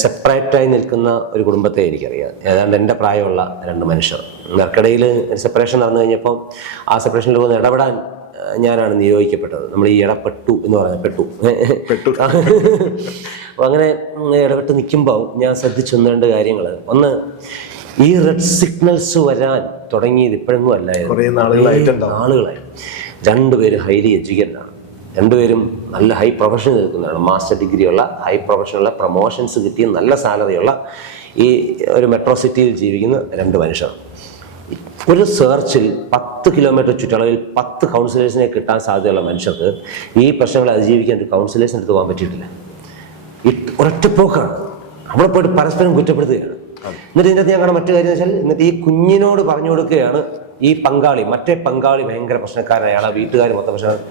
സെപ്പറേറ്റായി നിൽക്കുന്ന ഒരു കുടുംബത്തെ എനിക്കറിയാം. ഏതാണ്ട് എൻ്റെ പ്രായമുള്ള രണ്ട് മനുഷ്യർ. ഇവർക്കിടയിൽ സെപ്പറേഷൻ നടന്നു കഴിഞ്ഞപ്പോൾ ആ സെപ്പറേഷനിൽ പോകുന്ന ഇടപെടാൻ ഞാനാണ് നിയോഗിക്കപ്പെട്ടത്. നമ്മൾ ഈ ഇടപെട്ടു എന്ന് പറഞ്ഞാൽ പെട്ടു അപ്പോൾ അങ്ങനെ ഇടപെട്ട് നിൽക്കുമ്പോൾ ഞാൻ ശ്രദ്ധിച്ചൊന്ന് രണ്ട് കാര്യങ്ങൾ. ഒന്ന്, ഈ റെഡ് സിഗ്നൽസ് വരാൻ തുടങ്ങിയത് ഇപ്പോഴൊന്നും അല്ലായിരുന്നു, നാളുകളായി. രണ്ടുപേരും ഹൈലി എഡ്യൂക്കേറ്റഡ് ആണ്, രണ്ടുപേരും നല്ല ഹൈ പ്രൊഫഷനിൽ നിൽക്കുന്നതാണ്, മാസ്റ്റർ ഡിഗ്രിയുള്ള ഹൈ പ്രൊഫഷനുള്ള പ്രൊമോഷൻസ് കിട്ടിയ നല്ല സാലറിയുള്ള ഈ ഒരു മെട്രോ സിറ്റിയിൽ ജീവിക്കുന്ന രണ്ട് മനുഷ്യർ. ഒരു സെർച്ചിൽ 10 കിലോമീറ്റർ ചുറ്റളവിൽ 10 കൗൺസിലേഴ്സിനെ കിട്ടാൻ സാധ്യതയുള്ള മനുഷ്യർക്ക് ഈ പ്രശ്നങ്ങളെ അതിജീവിക്കാൻ ഒരു കൗൺസിലേഴ്സിന് എടുത്ത് പോകാൻ പറ്റിയിട്ടില്ല. ഒരൊറ്റപ്പോക്കാണ്. അവിടെ പോയിട്ട് പരസ്പരം കുറ്റപ്പെടുത്തുകയാണ്. എന്നിട്ട് ഇതിനകത്ത് ഞാൻ കാണാൻ മറ്റു കാര്യം വെച്ചാൽ, എന്നിട്ട് ഈ കുഞ്ഞിനോട് പറഞ്ഞു കൊടുക്കുകയാണ് ഈ പങ്കാളി, മറ്റേ പങ്കാളി ഭയങ്കര പ്രശ്നക്കാരൻ, അയാളെ വീട്ടുകാർ മൊത്തം പ്രശ്നം.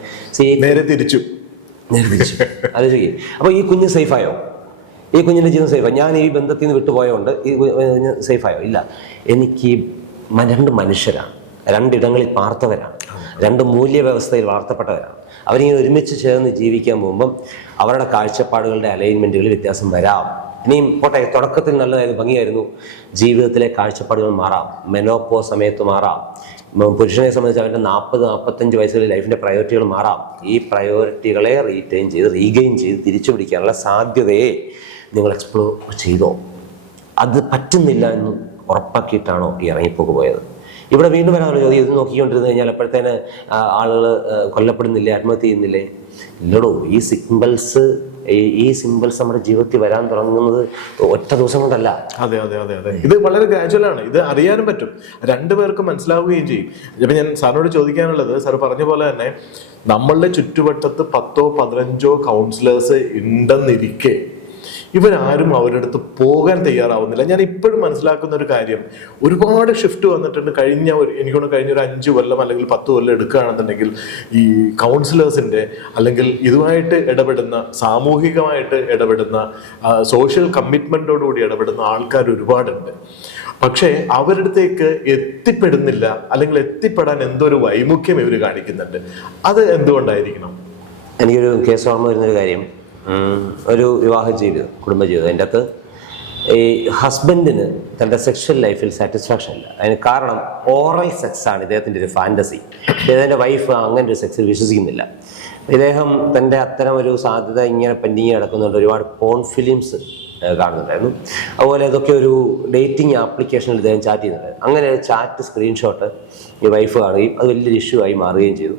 നേരെ തിരിച്ചു ആലോചിക്കുക. അപ്പോൾ ഈ കുഞ്ഞ് സേഫായോ? ഈ കുഞ്ഞിൻ്റെ ജീവിതം സേഫായോ? ഞാൻ ഈ ബന്ധത്തിൽ നിന്ന് വിട്ടുപോയതുകൊണ്ട് ഈ കുഞ്ഞ് സേഫായോ? ഇല്ല. എനിക്ക് രണ്ട് മനുഷ്യരാണ്, രണ്ടിടങ്ങളിൽ പാർത്തവരാണ്, രണ്ട് മൂല്യവ്യവസ്ഥയിൽ വളർത്തപ്പെട്ടവരാണ്. അവരിങ്ങനെ ഒരുമിച്ച് ചേർന്ന് ജീവിക്കാൻ പോകുമ്പം അവരുടെ കാഴ്ചപ്പാടുകളുടെ അലൈൻമെൻറ്റുകളിൽ വ്യത്യാസം വരാം. ഇനിയും പോട്ടെ, തുടക്കത്തിൽ നല്ലതായിരുന്നു, ഭംഗിയായിരുന്നു. ജീവിതത്തിലെ കാഴ്ചപ്പാടുകൾ മാറാം, മെനോപ്പോ സമയത്ത് മാറാം. പുരുഷനെ സംബന്ധിച്ച് അവൻ്റെ 40-45 വയസ്സിൽ ലൈഫിൻ്റെ പ്രയോറിറ്റികൾ മാറാം. ഈ പ്രയോറിറ്റികളെ റീഗെയിൻ ചെയ്ത് തിരിച്ചു പിടിക്കാനുള്ള സാധ്യതയെ നിങ്ങൾ എക്സ്പ്ലോർ ചെയ്തോ? അത് പറ്റുന്നില്ല എന്ന് ഉറപ്പാക്കിയിട്ടാണോ ഈ ഇറങ്ങിപ്പോക്ക് പോയത്? ഇവിടെ വീണ്ടും വരാനുള്ള ചോദ്യം, ഇത് നോക്കിക്കൊണ്ടിരുന്നു കഴിഞ്ഞാൽ എപ്പോഴത്തേന് ആളുകൾ കൊല്ലപ്പെടുന്നില്ലേ, ആത്മഹത്യ ചെയ്യുന്നില്ലേ? ഇല്ലടോ. ഈ സിമ്പിൾസ് നമ്മുടെ ജീവിതത്തിൽ വരാൻ തുടങ്ങുന്നത് ഒറ്റ ദിവസം കൊണ്ടല്ല. അതെ അതെ അതെ അതെ ഇത് വളരെ ഗ്രാജുവലാണ്. ഇത് അറിയാനും പറ്റും, രണ്ടുപേർക്കും മനസ്സിലാവുകയും ചെയ്യും. ഇപ്പം ഞാൻ സാറിനോട് ചോദിക്കാനുള്ളത്, സാർ പറഞ്ഞ പോലെ തന്നെ നമ്മളുടെ ചുറ്റുവട്ടത്ത് 10-15 കൗൺസിലേഴ്സ് ഉണ്ടെന്നിരിക്കെ ഇവരാരും അവരുടെ അടുത്ത് പോകാൻ തയ്യാറാവുന്നില്ല. ഞാൻ ഇപ്പോഴും മനസ്സിലാക്കുന്ന ഒരു കാര്യം, ഒരുപാട് ഷിഫ്റ്റ് വന്നിട്ടുണ്ട്. കഴിഞ്ഞ ഒരു 5 കൊല്ലം അല്ലെങ്കിൽ 10 കൊല്ലം എടുക്കുകയാണെന്നുണ്ടെങ്കിൽ ഈ കൗൺസിലേഴ്സിൻ്റെ അല്ലെങ്കിൽ ഇതുമായിട്ട് ഇടപെടുന്ന, സാമൂഹികമായിട്ട് ഇടപെടുന്ന, സോഷ്യൽ കമ്മിറ്റ്മെൻറ്റോടുകൂടി ഇടപെടുന്ന ആൾക്കാർ ഒരുപാടുണ്ട്. പക്ഷേ അവരുടെ അടുത്തേക്ക് എത്തിപ്പെടുന്നില്ല, അല്ലെങ്കിൽ എത്തിപ്പെടാൻ എന്തോ ഒരു വൈമുഖ്യം ഇവർ കാണിക്കുന്നുണ്ട്. അത് എന്തുകൊണ്ടായിരിക്കണം? എനിക്കൊരു കേസ് ഓർമ്മ വരുന്നൊരു കാര്യം, ഒരു വിവാഹ ജീവിതം, കുടുംബജീവിതം. അതിൻ്റെ അകത്ത് ഈ ഹസ്ബൻഡിന് തൻ്റെ സെക്ഷൽ ലൈഫിൽ സാറ്റിസ്ഫാക്ഷൻ ഇല്ല. അതിന് കാരണം ഓറൽ സെക്സാണ് ഇദ്ദേഹത്തിൻ്റെ ഒരു ഫാൻറ്റസി. ഇദ്ദേഹത്തിൻ്റെ വൈഫ് അങ്ങനെ ഒരു സെക്സിൽ വിശ്വസിക്കുന്നില്ല. ഇദ്ദേഹം തൻ്റെ അത്തരം ഒരു സാധ്യത ഇങ്ങനെ പെൻഡിങ് കിടക്കുന്നുണ്ട്. ഒരുപാട് പോൺ ഫിലിംസ് കാണുന്നുണ്ടായിരുന്നു. അതുപോലെ ഇതൊക്കെ ഒരു ഡേറ്റിംഗ് ആപ്ലിക്കേഷനിൽ ഇദ്ദേഹം ചാറ്റ് ചെയ്യുന്നുണ്ട്. അങ്ങനെ ചാറ്റ് സ്ക്രീൻഷോട്ട് ഈ വൈഫ് കാണുകയും അത് വലിയൊരു ഇഷ്യൂ ആയി മാറുകയും ചെയ്തു.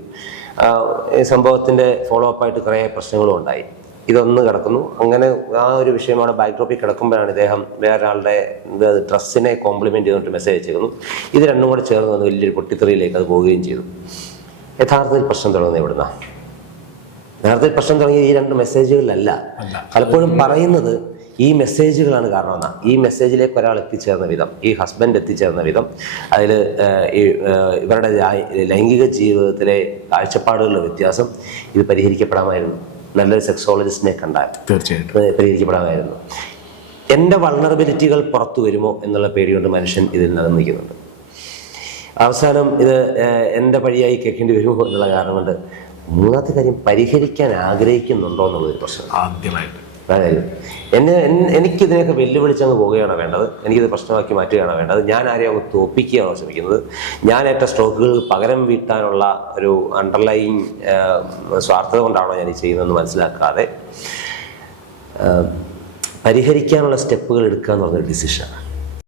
ഈ സംഭവത്തിൻ്റെ ഫോളോ അപ്പായിട്ട് കുറേ പ്രശ്നങ്ങളും ഉണ്ടായി. ഇതൊന്ന് കിടക്കുന്നു. അങ്ങനെ ആ ഒരു വിഷയം അവിടെ ബാക്ക്ഡ്രോപ്പിൽ കിടക്കുമ്പോഴാണ് ഇദ്ദേഹം വേറൊരാളുടെ ഡ്രസ്സിനെ കോംപ്ലിമെൻറ്റ് ചെയ്തിട്ട് മെസ്സേജ് അയച്ചിരുന്നു. ഇത് രണ്ടും കൂടെ ചേർന്ന് വന്ന് വലിയൊരു പൊട്ടിത്തെറിയിലേക്ക് അത് പോവുകയും ചെയ്തു. യഥാർത്ഥത്തിൽ പ്രശ്നം തുടങ്ങുന്നത് എവിടുന്ന? യഥാർത്ഥത്തിൽ പ്രശ്നം തുടങ്ങിയത് ഈ രണ്ട് മെസ്സേജുകളിലല്ല. പലപ്പോഴും പറയുന്നത് ഈ മെസ്സേജുകളാണ് കാരണമെന്നാണ്. ഈ മെസ്സേജിലേക്ക് ഒരാൾ എത്തിച്ചേർന്ന വിധം, ഈ ഹസ്ബൻഡ് എത്തിച്ചേർന്ന വിധം, അതിൽ ഇവരുടെ ലൈംഗിക ജീവിതത്തിലെ കാഴ്ചപ്പാടുകളുടെ വ്യത്യാസം ഇത് പരിഹരിക്കപ്പെടാമായിരുന്നു. നല്ലൊരു സെക്സോളജിസ്റ്റിനെ കണ്ടാൽ തീർച്ചയായിട്ടും പരിഹരിക്കപ്പെടാമായിരുന്നു. എൻ്റെ വൾണറബിലിറ്റികൾ പുറത്തു വരുമോ എന്നുള്ള പേടികൊണ്ട് മനുഷ്യൻ ഇതിൽ നിൽക്കുന്നുണ്ട്. അവസാനം ഇത് എൻ്റെ പഴിയായി കേൾക്കേണ്ടി വരുമോ എന്നുള്ള കാരണം കൊണ്ട്. മൂന്നാമത്തെ കാര്യം, പരിഹരിക്കാൻ ആഗ്രഹിക്കുന്നുണ്ടോ എന്നുള്ളൊരു പ്രശ്നം. ആദ്യമായിട്ട് അതായത് എനിക്കിതിനെയൊക്കെ വെല്ലുവിളിച്ചങ്ങ് പോവുകയാണോ വേണ്ടത്? എനിക്കിത് പ്രശ്നമാക്കി മാറ്റുകയാണോ വേണ്ടത്? ഞാൻ ആരെയും അങ്ങ് തോപ്പിക്കുകയാണോ ശ്രമിക്കുന്നത്? ഞാൻ ഏറ്റ സ്ട്രോക്കുകൾ പകരം വീട്ടാനുള്ള ഒരു അണ്ടർലൈങ് സ്വാർത്ഥത കൊണ്ടാണോ ഞാൻ ഈ ചെയ്യുന്നതെന്ന് മനസ്സിലാക്കാതെ പരിഹരിക്കാനുള്ള സ്റ്റെപ്പുകൾ എടുക്കുക എന്ന് പറഞ്ഞൊരു ഡിസിഷനാണ്.